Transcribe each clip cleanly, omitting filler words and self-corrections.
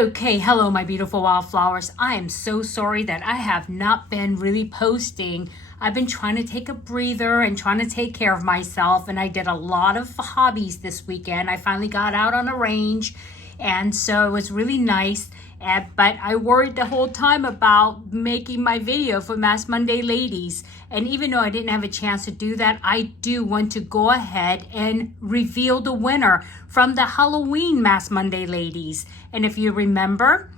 Okay, hello my beautiful wildflowers. I am so sorry that I have not been really posting. I've been trying to take a breather and trying to take care of myself, and I did a lot of hobbies this weekend. I finally got out on a range, and so it was really nice. But I worried the whole time about making my video for Mass Monday Ladies. And even though I didn't have a chance to do that, I do want to go ahead and reveal the winner from the Halloween Mass Monday Ladies. And if you remember,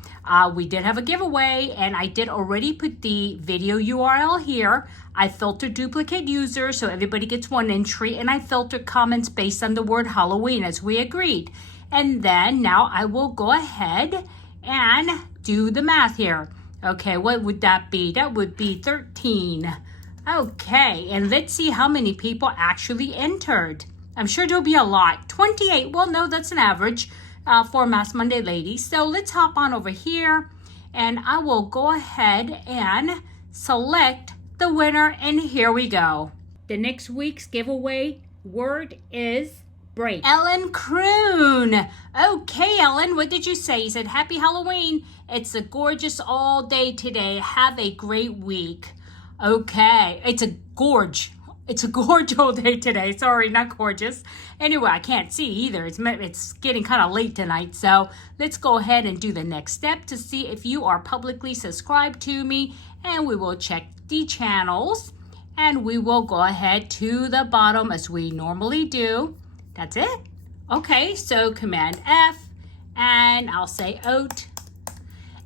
we did have a giveaway, and I did already put the video URL here. I filtered duplicate users so everybody gets one entry, and I filtered comments based on the word Halloween as we agreed. And then now I will go ahead and do the math here. Okay, what would that be? That would be 13. Okay, and let's see how many people actually entered. I'm sure there'll be a lot. 28. Well, no, that's an average for Mass Monday Ladies. So let's hop on over here, and I will go ahead and select the winner, and here we go. The next week's giveaway word is break. Ellen Kroon. Okay, Ellen, what did you say? You said, happy Halloween. It's a gorgeous all day today. Have a great week. Okay, it's a gorge. It's a gorge all day today. Sorry, not gorgeous. Anyway, I can't see either. It's getting kind of late tonight. So let's go ahead and do the next step to see if you are publicly subscribed to me. And we will check the channels. And we will go ahead to the bottom as we normally do. That's it. Okay, so Command F, and I'll say Haute.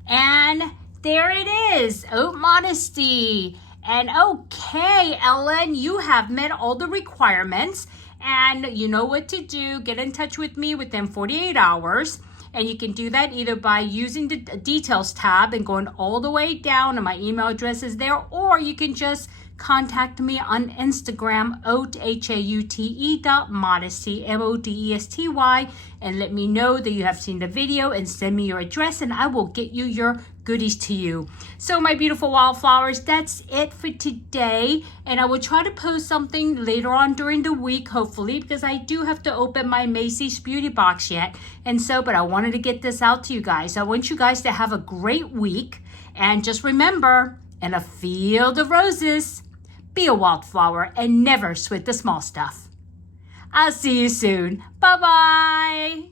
And there it is, Haute Modesty. And okay, Ellen, you have met all the requirements, and you know what to do. Get in touch with me within 48 hours. And you can do that either by using the details tab and going all the way down, and my email address is there, or you can just contact me on Instagram, Haute, Haute.modesty, MODESTY, and let me know that you have seen the video and send me your address, and I will get you your goodies to you. So my beautiful wildflowers, that's it for today, and I will try to post something later on during the week, hopefully, because I do have to open my Macy's beauty box yet, and so, but I wanted to get this out to you guys. I want you guys to have a great week, and just remember, in a field of roses, be a wildflower and never sweat the small stuff. I'll see you soon. Bye-bye.